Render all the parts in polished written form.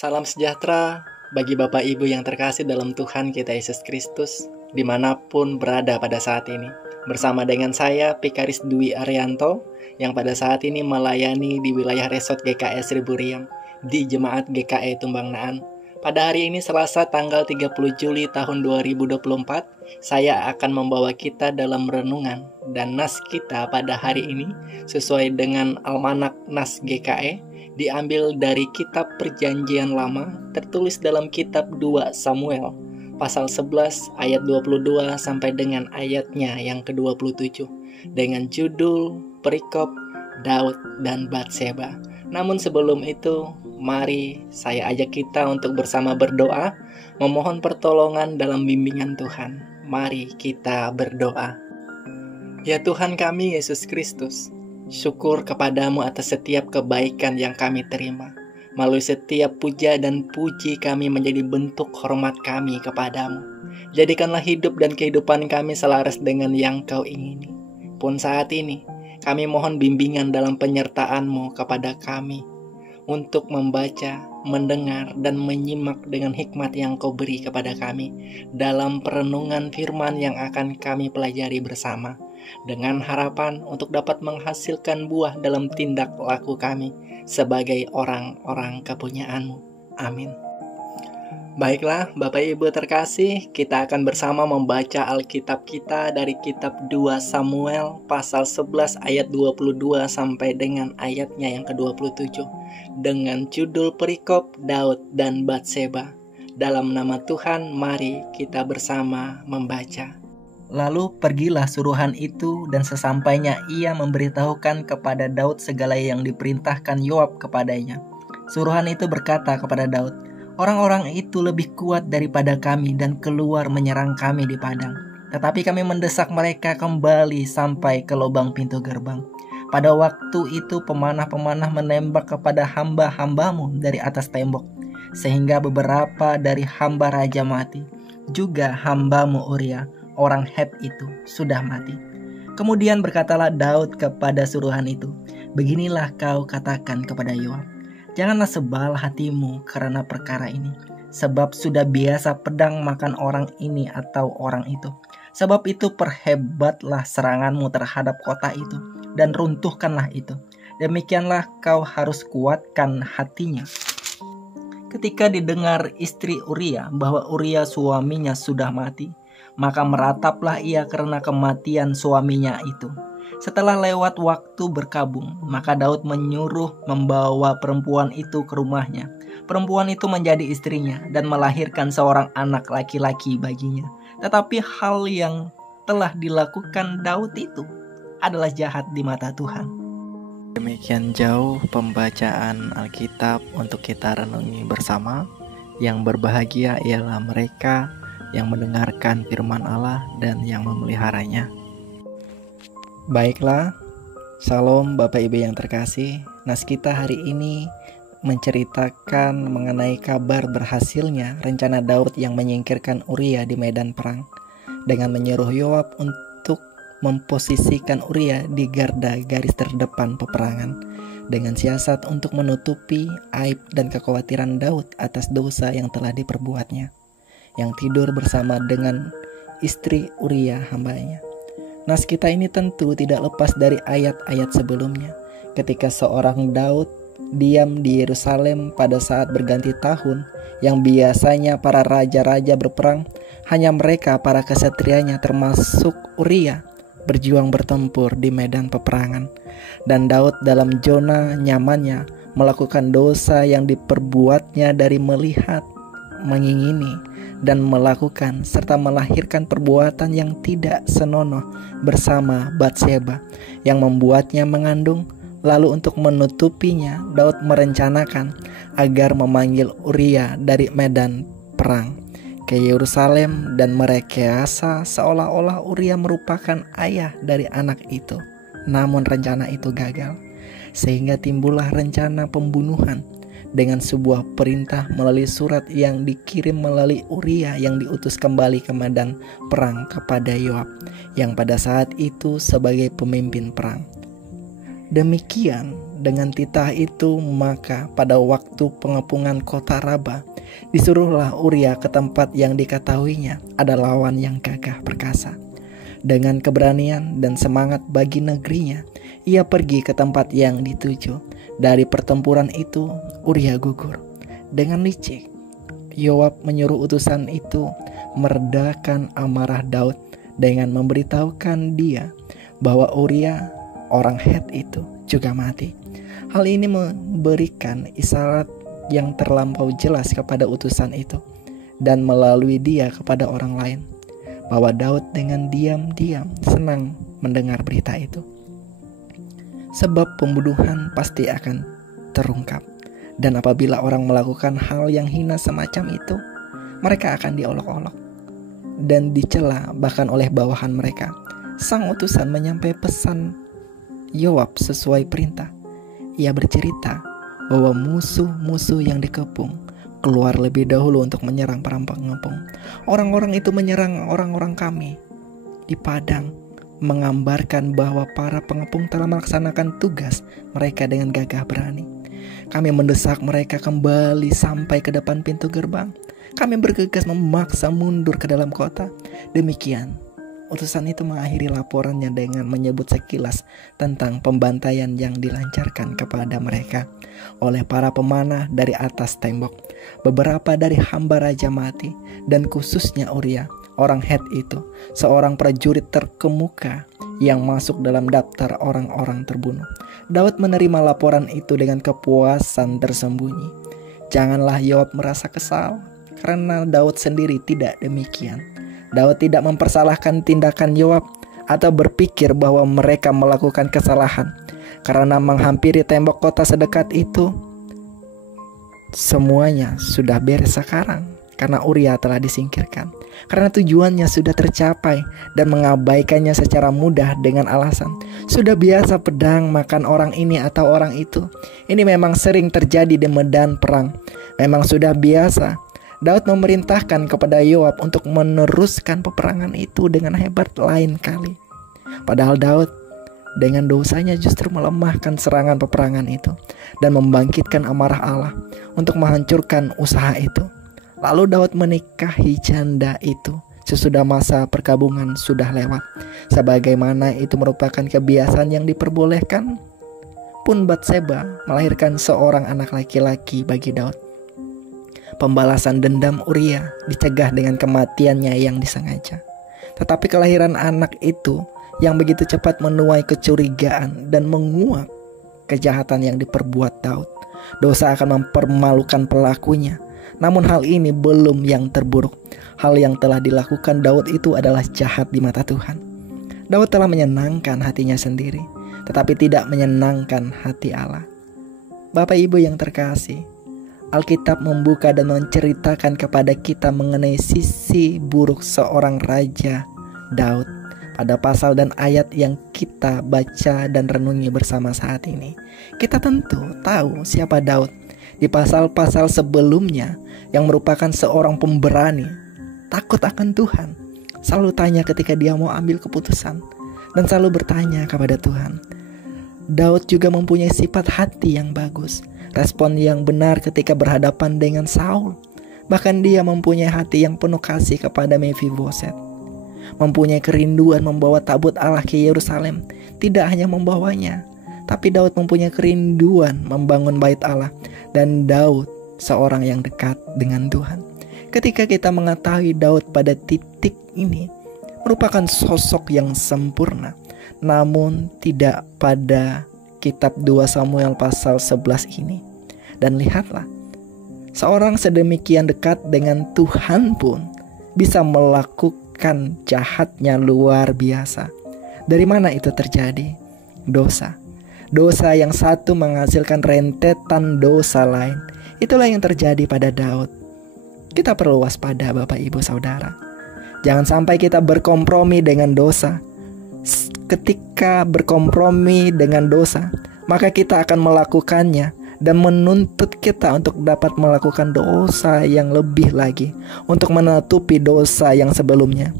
Salam sejahtera bagi Bapak Ibu yang terkasih dalam Tuhan kita Yesus Kristus, dimanapun berada pada saat ini. Bersama dengan saya, Pikaris Dwi Arianto, yang pada saat ini melayani di wilayah Resort GKE Seribu Riam, di Jemaat GKE Tumbang Naan. Pada hari ini Selasa tanggal 30 Juli tahun 2024, saya akan membawa kita dalam renungan dan nas kita pada hari ini sesuai dengan Almanak Nas GKE, diambil dari kitab Perjanjian Lama tertulis dalam kitab 2 Samuel pasal 11 ayat 22 sampai dengan ayatnya yang ke-27 dengan judul Perikop Daud dan Batseba. Namun sebelum itu, mari saya ajak kita untuk bersama berdoa, memohon pertolongan dalam bimbingan Tuhan. Mari kita berdoa. Ya Tuhan kami Yesus Kristus, syukur kepadamu atas setiap kebaikan yang kami terima. Melalui setiap puja dan puji kami menjadi bentuk hormat kami kepadamu. Jadikanlah hidup dan kehidupan kami selaras dengan yang Kau ingini. Pun saat ini, kami mohon bimbingan dalam penyertaan-Mu kepada kami untuk membaca, mendengar, dan menyimak dengan hikmat yang Kau beri kepada kami dalam perenungan firman yang akan kami pelajari bersama, dengan harapan untuk dapat menghasilkan buah dalam tindak laku kami sebagai orang-orang kepunyaan-Mu. Amin. Baiklah, Bapak Ibu terkasih, kita akan bersama membaca Alkitab kita dari kitab 2 Samuel pasal 11 ayat 22 sampai dengan ayatnya yang ke-27 dengan judul Perikop Daud dan Batseba. Dalam nama Tuhan, mari kita bersama membaca. Lalu pergilah suruhan itu, dan sesampainya ia memberitahukan kepada Daud segala yang diperintahkan Yoab kepadanya. Suruhan itu berkata kepada Daud, "Orang-orang itu lebih kuat daripada kami dan keluar menyerang kami di padang. Tetapi kami mendesak mereka kembali sampai ke lubang pintu gerbang. Pada waktu itu pemanah-pemanah menembak kepada hamba-hambamu dari atas tembok, sehingga beberapa dari hamba raja mati. Juga hambamu Uria, orang Het itu, sudah mati." Kemudian berkatalah Daud kepada suruhan itu, "Beginilah kau katakan kepada Yoab, janganlah sebal hatimu karena perkara ini, sebab sudah biasa pedang makan orang ini atau orang itu. Sebab itu perhebatlah seranganmu terhadap kota itu, dan runtuhkanlah itu. Demikianlah kau harus kuatkan hatinya." Ketika didengar istri Uria bahwa Uria suaminya sudah mati, maka merataplah ia karena kematian suaminya itu. Setelah lewat waktu berkabung, maka Daud menyuruh membawa perempuan itu ke rumahnya. Perempuan itu menjadi istrinya dan melahirkan seorang anak laki-laki baginya. Tetapi hal yang telah dilakukan Daud itu adalah jahat di mata Tuhan. Demikian jauh pembacaan Alkitab untuk kita renungi bersama. Yang berbahagia ialah mereka yang mendengarkan firman Allah dan yang memeliharanya. Baiklah, Shalom Bapak Ibu yang terkasih. Nas kita hari ini menceritakan mengenai kabar berhasilnya rencana Daud yang menyingkirkan Uria di medan perang, dengan menyuruh Yoab untuk memposisikan Uria di garda garis terdepan peperangan, dengan siasat untuk menutupi aib dan kekhawatiran Daud atas dosa yang telah diperbuatnya, yang tidur bersama dengan istri Uria hambanya. Nas kita ini tentu tidak lepas dari ayat-ayat sebelumnya, ketika seorang Daud diam di Yerusalem pada saat berganti tahun, yang biasanya para raja-raja berperang, hanya mereka para kesatrianya termasuk Uria berjuang bertempur di medan peperangan. Dan Daud dalam zona nyamannya melakukan dosa yang diperbuatnya dari melihat, mengingini, dan melakukan serta melahirkan perbuatan yang tidak senonoh bersama Batseba yang membuatnya mengandung. Lalu untuk menutupinya, Daud merencanakan agar memanggil Uria dari medan perang ke Yerusalem dan merekayasa seolah-olah Uria merupakan ayah dari anak itu. Namun rencana itu gagal, sehingga timbullah rencana pembunuhan dengan sebuah perintah melalui surat yang dikirim melalui Uria yang diutus kembali ke medan perang kepada Yoab yang pada saat itu sebagai pemimpin perang. Demikian dengan titah itu, maka pada waktu pengepungan kota Raba, disuruhlah Uria ke tempat yang diketahuinya ada lawan yang gagah perkasa. Dengan keberanian dan semangat bagi negerinya, ia pergi ke tempat yang dituju. Dari pertempuran itu, Uria gugur. Dengan licik, Yoab menyuruh utusan itu meredakan amarah Daud dengan memberitahukan dia bahwa Uria, orang Het itu, juga mati. Hal ini memberikan isyarat yang terlampau jelas kepada utusan itu dan melalui dia kepada orang lain, bahwa Daud dengan diam-diam senang mendengar berita itu. Sebab pembunuhan pasti akan terungkap, dan apabila orang melakukan hal yang hina semacam itu, mereka akan diolok-olok dan dicela bahkan oleh bawahan mereka. Sang utusan menyampaikan pesan Yoab sesuai perintah. Ia bercerita bahwa musuh-musuh yang dikepung keluar lebih dahulu untuk menyerang para pengepung. Orang-orang itu menyerang orang-orang kami di padang, menggambarkan bahwa para pengepung telah melaksanakan tugas mereka dengan gagah berani. Kami mendesak mereka kembali sampai ke depan pintu gerbang. Kami bergegas memaksa mundur ke dalam kota. Demikian, utusan itu mengakhiri laporannya dengan menyebut sekilas tentang pembantaian yang dilancarkan kepada mereka oleh para pemanah dari atas tembok. Beberapa dari hamba raja mati, dan khususnya Uria, orang Het itu, seorang prajurit terkemuka yang masuk dalam daftar orang-orang terbunuh. Daud menerima laporan itu dengan kepuasan tersembunyi. Janganlah Yoab merasa kesal, karena Daud sendiri tidak demikian. Daud tidak mempersalahkan tindakan Yoab atau berpikir bahwa mereka melakukan kesalahan karena menghampiri tembok kota sedekat itu. Semuanya sudah beres sekarang karena Uria telah disingkirkan, karena tujuannya sudah tercapai, dan mengabaikannya secara mudah dengan alasan sudah biasa pedang makan orang ini atau orang itu. Ini memang sering terjadi di medan perang, memang sudah biasa. Daud memerintahkan kepada Yoab untuk meneruskan peperangan itu dengan hebat lain kali. Padahal Daud dengan dosanya justru melemahkan serangan peperangan itu dan membangkitkan amarah Allah untuk menghancurkan usaha itu. Lalu Daud menikahi janda itu sesudah masa perkabungan sudah lewat. Sebagaimana itu merupakan kebiasaan yang diperbolehkan, pun Batseba melahirkan seorang anak laki-laki bagi Daud. Pembalasan dendam Uria dicegah dengan kematiannya yang disengaja. Tetapi kelahiran anak itu yang begitu cepat menuai kecurigaan dan menguak kejahatan yang diperbuat Daud. Dosa akan mempermalukan pelakunya. Namun hal ini belum yang terburuk. Hal yang telah dilakukan Daud itu adalah jahat di mata Tuhan. Daud telah menyenangkan hatinya sendiri, tetapi tidak menyenangkan hati Allah. Bapak Ibu yang terkasih, Alkitab membuka dan menceritakan kepada kita mengenai sisi buruk seorang raja Daud pada pasal dan ayat yang kita baca dan renungi bersama saat ini. Kita tentu tahu siapa Daud. Di pasal-pasal sebelumnya yang merupakan seorang pemberani, takut akan Tuhan, selalu tanya ketika dia mau ambil keputusan, dan selalu bertanya kepada Tuhan. Daud juga mempunyai sifat hati yang bagus, respon yang benar ketika berhadapan dengan Saul. Bahkan dia mempunyai hati yang penuh kasih kepada Mephiboset, mempunyai kerinduan membawa tabut Allah ke Yerusalem. Tidak hanya membawanya, tapi Daud mempunyai kerinduan membangun bait Allah. Dan Daud seorang yang dekat dengan Tuhan. Ketika kita mengetahui Daud pada titik ini merupakan sosok yang sempurna, namun tidak pada kitab 2 Samuel pasal 11 ini. Dan lihatlah, seorang sedemikian dekat dengan Tuhan pun bisa melakukan jahatnya luar biasa. Dari mana itu terjadi? Dosa. Dosa yang satu menghasilkan rentetan dosa lain. Itulah yang terjadi pada Daud. Kita perlu waspada Bapak Ibu Saudara. Jangan sampai kita berkompromi dengan dosa. Ketika berkompromi dengan dosa, maka kita akan melakukannya dan menuntut kita untuk dapat melakukan dosa yang lebih lagi, untuk menutupi dosa yang sebelumnya.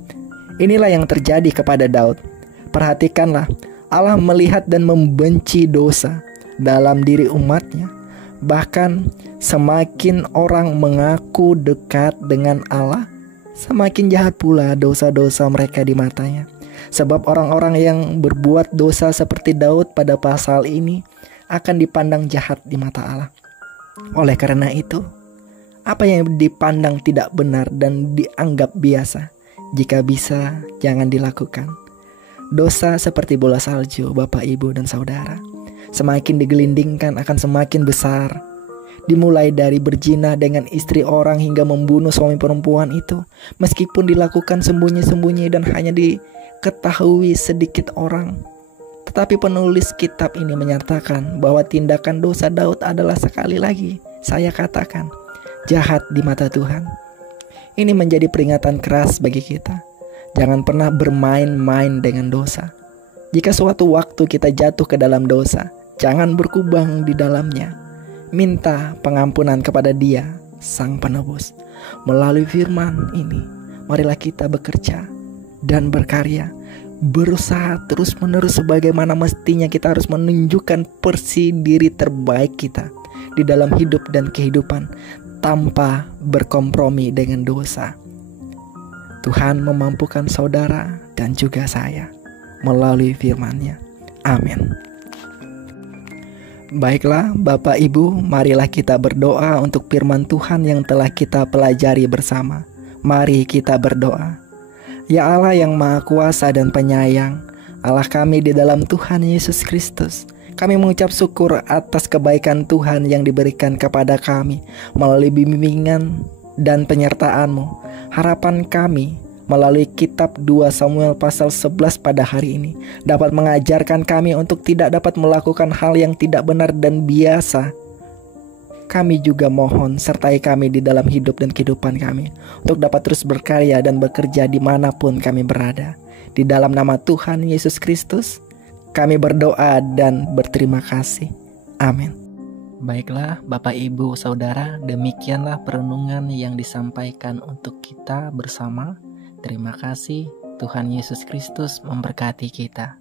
Inilah yang terjadi kepada Daud. Perhatikanlah, Allah melihat dan membenci dosa. dalam diri umatnya. Bahkan semakin orang mengaku dekat dengan Allah, semakin jahat pula dosa-dosa mereka di matanya. Sebab orang-orang yang berbuat dosa seperti Daud pada pasal ini akan dipandang jahat di mata Allah. Oleh karena itu, apa yang dipandang tidak benar dan dianggap biasa, jika bisa jangan dilakukan. Dosa seperti bola salju, Bapak, Ibu, dan Saudara. Semakin digelindingkan akan semakin besar. Dimulai dari berzina dengan istri orang hingga membunuh suami perempuan itu. Meskipun dilakukan sembunyi-sembunyi dan hanya diketahui sedikit orang. Tetapi penulis kitab ini menyatakan bahwa tindakan dosa Daud adalah, sekali lagi saya katakan, jahat di mata Tuhan. Ini menjadi peringatan keras bagi kita. Jangan pernah bermain-main dengan dosa. Jika suatu waktu kita jatuh ke dalam dosa, jangan berkubang di dalamnya. Minta pengampunan kepada Dia, Sang Penebus. Melalui firman ini, marilah kita bekerja dan berkarya, berusaha terus-menerus sebagaimana mestinya. Kita harus menunjukkan persi diri terbaik kita di dalam hidup dan kehidupan tanpa berkompromi dengan dosa. Tuhan memampukan saudara dan juga saya melalui firman-Nya. Amin. Baiklah Bapak Ibu, marilah kita berdoa untuk firman Tuhan yang telah kita pelajari bersama. Mari kita berdoa. Ya Allah yang Maha Kuasa dan Penyayang, Allah kami di dalam Tuhan Yesus Kristus, kami mengucap syukur atas kebaikan Tuhan yang diberikan kepada kami melalui bimbingan dan penyertaan-Mu. Harapan kami melalui kitab 2 Samuel pasal 11 pada hari ini dapat mengajarkan kami untuk tidak dapat melakukan hal yang tidak benar dan biasa. Kami juga mohon sertai kami di dalam hidup dan kehidupan kami untuk dapat terus berkarya dan bekerja dimanapun kami berada. Di dalam nama Tuhan Yesus Kristus kami berdoa dan berterima kasih. Amin. Baiklah Bapak Ibu Saudara, demikianlah perenungan yang disampaikan untuk kita bersama. Terima kasih, Tuhan Yesus Kristus memberkati kita.